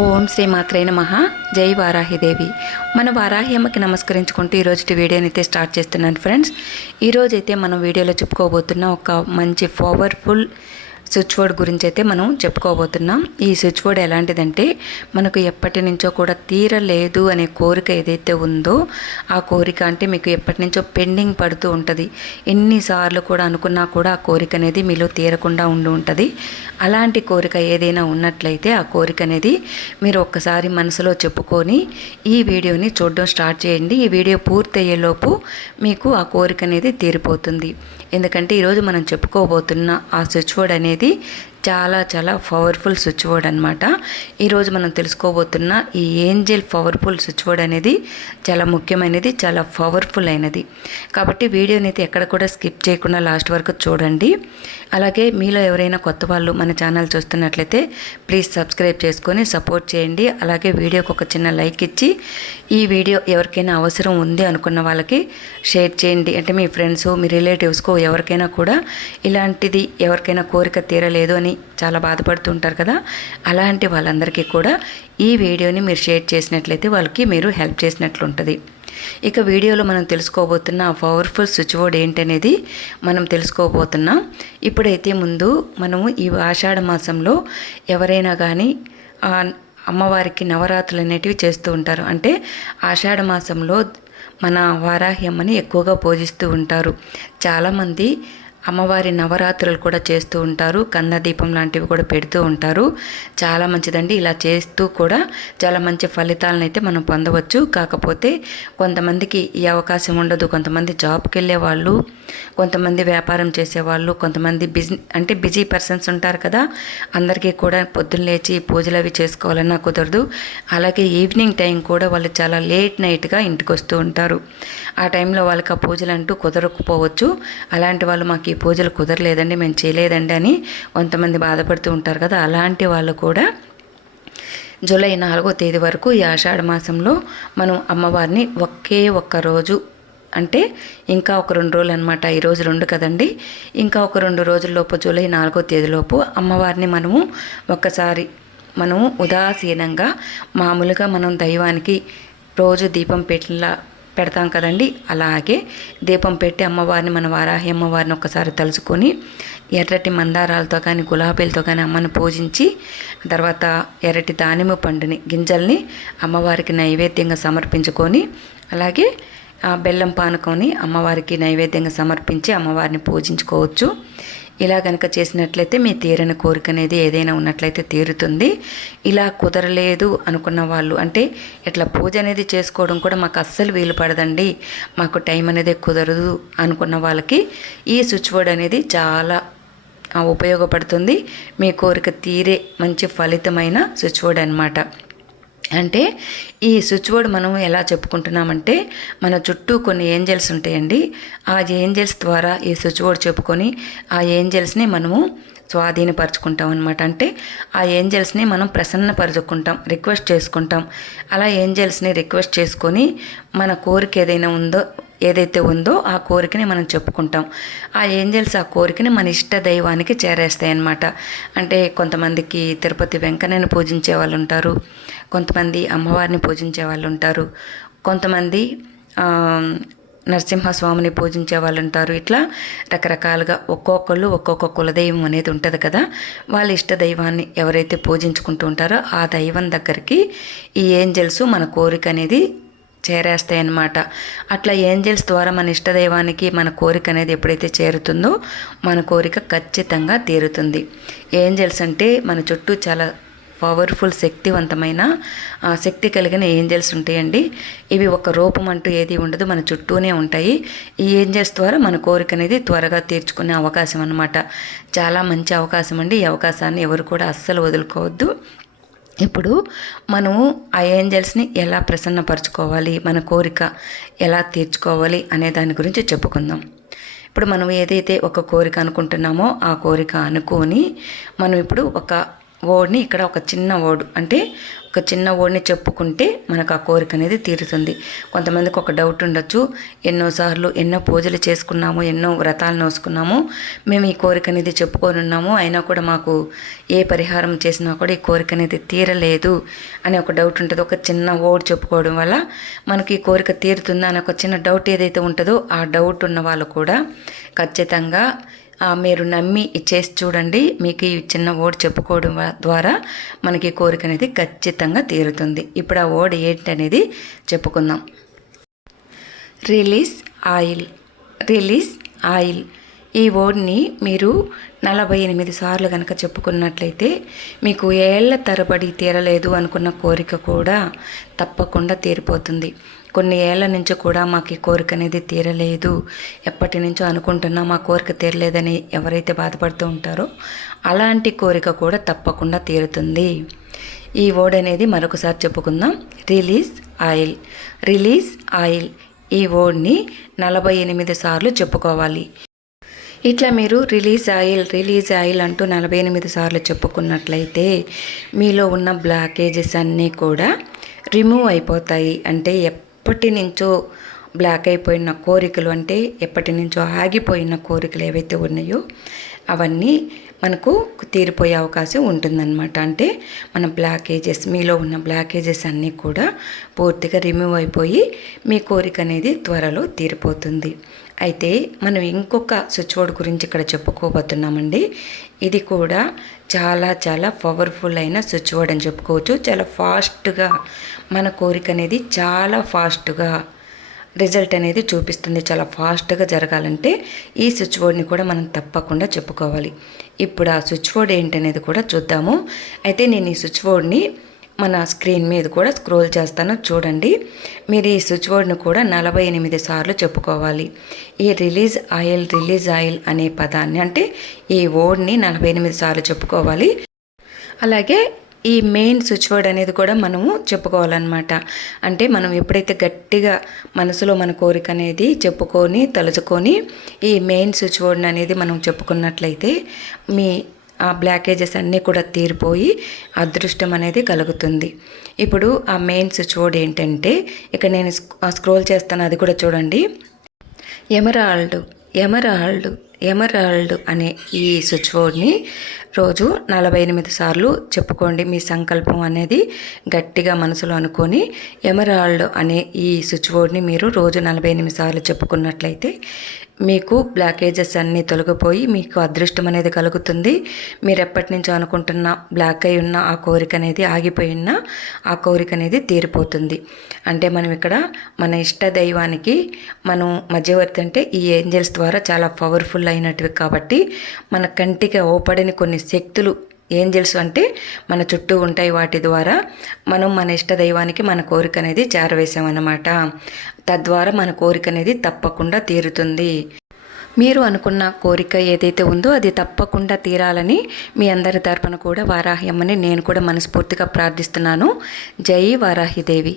ఓం శ్రీ మాత్రే నమః. జై వారాహిదేవి మన వారాహి అమ్మకి నమస్కరించుకుంటూ ఈరోజు వీడియోని అయితే స్టార్ట్ చేస్తున్నాను ఫ్రెండ్స్. ఈరోజైతే మనం వీడియోలో చెప్పుకోబోతున్న ఒక మంచి పవర్ఫుల్ స్విచ్ బోర్డ్ గురించి అయితే మనం చెప్పుకోబోతున్నాం. ఈ స్విచ్ బోర్డ్ ఎలాంటిదంటే మనకు ఎప్పటి నుంచో కూడా తీరలేదు అనే కోరిక ఏదైతే ఉందో ఆ కోరిక అంటే మీకు ఎప్పటి నుంచో పెండింగ్ పడుతూ ఉంటుంది. ఎన్నిసార్లు కూడా అనుకున్నా కూడా ఆ కోరిక అనేది మీలో తీరకుండా ఉండి ఉంటుంది. అలాంటి కోరిక ఏదైనా ఉన్నట్లయితే ఆ కోరిక అనేది మీరు ఒక్కసారి మనసులో చెప్పుకొని ఈ వీడియోని చూడడం స్టార్ట్ చేయండి. ఈ వీడియో పూర్తయ్యేలోపు మీకు ఆ కోరిక అనేది తీరిపోతుంది. ఎందుకంటే ఈరోజు మనం చెప్పుకోబోతున్న ఆ స్విచ్ బోర్డ్ అనేది అనేది చాలా చాలా పవర్ఫుల్ స్విచ్ బోర్డ్ అనమాట ఈరోజు మనం తెలుసుకోబోతున్న ఈ ఏంజెల్ పవర్ఫుల్ స్విచ్ బోర్డ్ అనేది చాలా ముఖ్యమైనది చాలా పవర్ఫుల్ అయినది. కాబట్టి వీడియోని అయితే ఎక్కడ కూడా స్కిప్ చేయకుండా లాస్ట్ వరకు చూడండి. అలాగే మీలో ఎవరైనా కొత్త వాళ్ళు మన ఛానల్ చూస్తున్నట్లయితే ప్లీజ్ సబ్స్క్రైబ్ చేసుకొని సపోర్ట్ చేయండి. అలాగే వీడియోకి ఒక చిన్న లైక్ ఇచ్చి ఈ వీడియో ఎవరికైనా అవసరం ఉంది అనుకున్న వాళ్ళకి షేర్ చేయండి. అంటే మీ ఫ్రెండ్స్ మీ రిలేటివ్స్కో ఎవరికైనా కూడా ఇలాంటిది ఎవరికైనా కోరిక తీరలేదు అని చాలా బాధపడుతుంటారు కదా. అలాంటి వాళ్ళందరికీ కూడా ఈ వీడియోని మీరు షేర్ చేసినట్లయితే వాళ్ళకి మీరు హెల్ప్ చేసినట్లు ఉంటుంది ఇక వీడియోలో మనం తెలుసుకోబోతున్న పవర్ఫుల్ స్విచ్ బోర్డ్ ఏంటనేది మనం తెలుసుకోబోతున్నాం. ఇప్పుడైతే ముందు మనము ఈ ఆషాఢ మాసంలో ఎవరైనా కానీ అమ్మవారికి నవరాత్రులు అనేటివి చేస్తూ ఉంటారు. అంటే ఆషాఢ మాసంలో మన వారాహ్యమ్మని ఎక్కువగా పూజిస్తూ ఉంటారు. చాలామంది అమ్మవారి నవరాత్రులు కూడా చేస్తూ ఉంటారు. కందదీపం లాంటివి కూడా పెడుతూ ఉంటారు. చాలా మంచిదండి. ఇలా చేస్తూ కూడా చాలా మంచి ఫలితాలను అయితే మనం పొందవచ్చు. కాకపోతే కొంతమందికి ఈ అవకాశం ఉండదు. కొంతమంది జాబ్కి వెళ్ళే వాళ్ళు కొంతమంది వ్యాపారం చేసేవాళ్ళు కొంతమంది బిజినెస్ అంటే బిజీ పర్సన్స్ ఉంటారు కదా. అందరికీ కూడా పొద్దున్న లేచి పూజలు అవి చేసుకోవాలన్నా కుదరదు. అలాగే ఈవినింగ్ టైం కూడా వాళ్ళు చాలా లేట్ నైట్గా ఇంటికి వస్తూ ఉంటారు. ఆ టైంలో వాళ్ళకి ఆ పూజలు అంటూ కుదరకపోవచ్చు. అలాంటి వాళ్ళు మాకు ఈ పూజలు కుదరలేదండి మేము చేయలేదండి అని కొంతమంది బాధపడుతూ ఉంటారు కదా. అలాంటి వాళ్ళు కూడా జూలై నాలుగో తేదీ వరకు ఈ ఆషాఢ మాసంలో మనం అమ్మవారిని ఒకే ఒక్క రోజు అంటే ఇంకా ఒక రెండు రోజులు అనమాట ఈరోజు రెండు కదండి. ఇంకా ఒక రెండు రోజుల్లోపు జూలై నాలుగో తేదీలోపు అమ్మవారిని మనము ఒక్కసారి మనము ఉదాసీనంగా మామూలుగా మనం దైవానికి రోజు దీపం పెట్టిలా పెడతాం కదండి. అలాగే దీపం పెట్టి అమ్మవారిని మన వారాహి అమ్మవారిని ఒకసారి తలుచుకొని ఎర్రటి మందారాలతో కానీ గులాబీలతో కానీ అమ్మని పూజించి తర్వాత ఎర్రటి దానిమ్మ పండుని గింజల్ని అమ్మవారికి నైవేద్యంగా సమర్పించుకొని అలాగే ఆ బెల్లం పానకంని అమ్మవారికి నైవేద్యంగా సమర్పించి అమ్మవారిని పూజించుకోవచ్చు. ఇలా కనుక చేసినట్లయితే మీ తీరని కోరిక అనేది ఏదైనా ఉన్నట్లయితే తీరుతుంది. ఇలా కుదరలేదు అనుకున్న వాళ్ళు అంటే ఇట్లా పూజ అనేది చేసుకోవడం కూడా మాకు అస్సలు వీలు పడదండి. మాకు టైం అనేది కుదరదు అనుకున్న వాళ్ళకి ఈ స్విచ్ బోర్డ్ అనేది చాలా ఉపయోగపడుతుంది. మీ కోరిక తీరే మంచి ఫలితమైన స్విచ్ బోర్డ్ అనమాట అంటే ఈ స్విచ్ బోర్డ్ మనం ఎలా చెప్పుకుంటున్నామంటే మన చుట్టూ కొన్ని ఏంజల్స్ ఉంటాయండి. ఆ ఏంజల్స్ ద్వారా ఈ స్విచ్ బోర్డ్ చెప్పుకొని ఆ ఏంజల్స్ని మనము స్వాధీనపరచుకుంటాం అనమాట అంటే ఆ ఏంజల్స్ని మనం ప్రసన్నపరచుకుంటాం రిక్వెస్ట్ చేసుకుంటాం. అలా ఏంజల్స్ని రిక్వెస్ట్ చేసుకొని మన కోరిక ఏదైనా ఉందో ఏదైతే ఉందో ఆ కోరికని మనం చెప్పుకుంటాం. ఆ ఏంజల్స్ ఆ కోరికని మన ఇష్ట దైవానికి చేరేస్తాయి అన్నమాట అంటే కొంతమందికి తిరుపతి వెంకన్నని పూజించే వాళ్ళు ఉంటారు కొంతమంది అమ్మవారిని పూజించే వాళ్ళు ఉంటారు కొంతమంది నరసింహస్వామిని పూజించే వాళ్ళు ఉంటారు ఇట్లా రకరకాలుగా ఒక్కొక్కళ్ళు ఒక్కొక్క కులదైవం అనేది ఉంటుంది కదా. వాళ్ళ ఇష్ట దైవాన్ని ఎవరైతే పూజించుకుంటూ ఉంటారో ఆ దైవం దగ్గరికి ఈ ఏంజల్స్ మన కోరిక అనేది చేరేస్తాయి అన్నమాట అట్లా ఏంజల్స్ ద్వారా మన ఇష్టదైవానికి మన కోరిక అనేది ఎప్పుడైతే చేరుతుందో మన కోరిక ఖచ్చితంగా తీరుతుంది. ఏంజల్స్ అంటే మన చుట్టూ చాలా పవర్ఫుల్ శక్తివంతమైన శక్తి కలిగిన ఏంజల్స్ ఉంటాయండి. ఇవి ఒక రూపం అంటూ ఏది ఉండదు మన చుట్టూనే ఉంటాయి. ఈ ఏంజల్స్ ద్వారా మన కోరిక అనేది త్వరగా తీర్చుకునే అవకాశం అనమాట చాలా మంచి అవకాశం అండి. ఈ అవకాశాన్ని ఎవరు కూడా అస్సలు వదులుకోవద్దు. ఇప్పుడు మనము ఆ ఏంజల్స్ని ఎలా ప్రసన్నపరచుకోవాలి మన కోరిక ఎలా తీర్చుకోవాలి అనే దాని గురించి చెప్పుకుందాం. ఇప్పుడు మనం ఏదైతే ఒక కోరిక అనుకుంటున్నామో ఆ కోరిక అనుకొని మనం ఇప్పుడు ఒక ఓడిని ఇక్కడ ఒక చిన్న ఓడు అంటే ఒక చిన్న ఓడిని చెప్పుకుంటే మనకు ఆ కోరిక అనేది తీరుతుంది. కొంతమందికి ఒక డౌట్ ఉండొచ్చు. ఎన్నోసార్లు ఎన్నో పూజలు చేసుకున్నాము ఎన్నో వ్రతాలు నోసుకున్నాము. మేము ఈ కోరిక అనేది చెప్పుకొని ఉన్నాము. అయినా కూడా మాకు ఏ పరిహారం చేసినా కూడా ఈ కోరిక అనేది తీరలేదు అనే ఒక డౌట్ ఉంటుంది. ఒక చిన్న ఓడు చెప్పుకోవడం వల్ల మనకి ఈ కోరిక తీరుతుందా అని ఒక చిన్న డౌట్ ఏదైతే ఉంటుందో ఆ డౌట్ ఉన్న వాళ్ళు కూడా ఖచ్చితంగా మీరు నమ్మి చేసి చూడండి. మీకు ఈ చిన్న ఓడి చెప్పుకోవడం ద్వారా మనకి కోరిక అనేది ఖచ్చితంగా తీరుతుంది. ఇప్పుడు ఆ ఓడి ఏంటనేది చెప్పుకుందాం. Release oil release oil. ఈ ఓడిని మీరు నలభై ఎనిమిది సార్లు కనుక చెప్పుకున్నట్లయితే మీకు ఏళ్ళ తరబడి తీరలేదు అనుకున్న కోరిక కూడా తప్పకుండా తీరిపోతుంది. కొన్ని ఏళ్ళ నుంచి కూడా మాకు ఈ కోరిక అనేది తీరలేదు. ఎప్పటి నుంచో అనుకుంటున్నా మా కోరిక తీరలేదని ఎవరైతే బాధపడుతూ ఉంటారో అలాంటి కోరిక కూడా తప్పకుండా తీరుతుంది. ఈ వర్డ్ అనేది మరొకసారి చెప్పుకుందాం. Release oil. Release oil. ఈ వర్డ్ని నలభై ఎనిమిది సార్లు చెప్పుకోవాలి. ఇట్లా మీరు రిలీజ్ ఆయిల్ రిలీజ్ ఆయిల్ అంటూ నలభై ఎనిమిది సార్లు చెప్పుకున్నట్లయితే మీలో ఉన్న బ్లాకేజెస్ అన్నీ కూడా రిమూవ్ అయిపోతాయి. అంటే ఎప్పటి నుంచో బ్లాక్ అయిపోయిన కోరికలు అంటే ఎప్పటి నుంచో ఆగిపోయిన కోరికలు ఏవైతే ఉన్నాయో అవన్నీ మనకు తీరిపోయే అవకాశం ఉంటుందన్నమాట. అంటే మన బ్లాకేజెస్ మీలో ఉన్న బ్లాకేజెస్ అన్నీ కూడా పూర్తిగా రిమూవ్ అయిపోయి మీ కోరిక అనేది త్వరలో తీరిపోతుంది. అయితే మనం ఇంకొక స్విచ్ బోర్డ్ గురించి ఇక్కడ చెప్పుకోబోతున్నామండి. ఇది కూడా చాలా చాలా పవర్ఫుల్ అయిన స్విచ్ బోర్డ్ అని చెప్పుకోవచ్చు. చాలా ఫాస్ట్గా మన కోరిక అనేది చాలా ఫాస్ట్గా రిజల్ట్ అనేది చూపిస్తుంది. చాలా ఫాస్ట్గా జరగాలంటే ఈ స్విచ్ బోర్డ్ని కూడా మనం తప్పకుండా చెప్పుకోవాలి. ఇప్పుడు ఆ స్విచ్ బోర్డ్ ఏంటనేది కూడా చూద్దాము. అయితే నేను ఈ స్విచ్ బోర్డ్ని మన స్క్రీన్ మీద కూడా స్క్రోల్ చేస్తాను. చూడండి. మీరు ఈ స్విచ్ బోర్డ్ని కూడా నలభై ఎనిమిది సార్లు చెప్పుకోవాలి. ఈ రిలీజ్ ఆయిల్ రిలీజ్ ఆయిల్ అనే పదాన్ని అంటే ఈ వర్డ్ని నలభై ఎనిమిది సార్లు చెప్పుకోవాలి. అలాగే ఈ మెయిన్ స్విచ్ వర్డ్ అనేది కూడా మనము చెప్పుకోవాలన్నమాట. అంటే మనం ఎప్పుడైతే గట్టిగా మనసులో మన కోరిక అనేది చెప్పుకొని తలుచుకొని ఈ మెయిన్ స్విచ్ వర్డ్ అనేది మనం చెప్పుకున్నట్లయితే మీ ఆ బ్లాకేజెస్ అన్నీ కూడా తీరిపోయి అదృష్టం అనేది కలుగుతుంది. ఇప్పుడు ఆ మెయిన్ స్విచ్ వర్డ్ ఏంటంటే ఇక్కడ నేను స్క్రోల్ చేస్తాను అది కూడా చూడండి. ఎమరాల్డ్ ఎమరాల్డ్ ఎమరాల్డ్ అనే ఈ స్విచ్ బోర్డ్ని రోజు నలభై ఎనిమిది సార్లు చెప్పుకోండి మీ సంకల్పం అనేది గట్టిగా మనసులో అనుకొని ఎమరాల్డ్ అనే ఈ స్విచ్ బోర్డ్ని మీరు రోజు నలభై ఎనిమిది సార్లు చెప్పుకున్నట్లయితే మీకు బ్లాకేజెస్ అన్నీ తొలగిపోయి మీకు అదృష్టం అనేది కలుగుతుంది. మీరు ఎప్పటి నుంచో అనుకుంటున్న బ్లాక్ అయి ఉన్న ఆ కోరిక అనేది ఆగిపోయి ఉన్న ఆ కోరిక అనేది తీరిపోతుంది. అంటే మనం ఇక్కడ మన ఇష్ట దైవానికి మనం మధ్యవర్తి అంటే ఈ ఏంజల్స్ ద్వారా చాలా పవర్ఫుల్ అయినటివి కాబట్టి మన కంటికి ఓపడని కొన్ని శక్తులు ఏంజల్స్ అంటే మన చుట్టూ ఉంటాయి వాటి ద్వారా మనం మన ఇష్ట దైవానికి మన కోరిక అనేది చేరవేసామన్నమాట తద్వారా మన కోరిక అనేది తప్పకుండా తీరుతుంది. మీరు అనుకున్న కోరిక ఏదైతే ఉందో అది తప్పకుండా తీరాలని మీ అందరి తరపున కూడా వారాహ్యమని నేను కూడా మనస్ఫూర్తిగా ప్రార్థిస్తున్నాను. జై వారాహిదేవి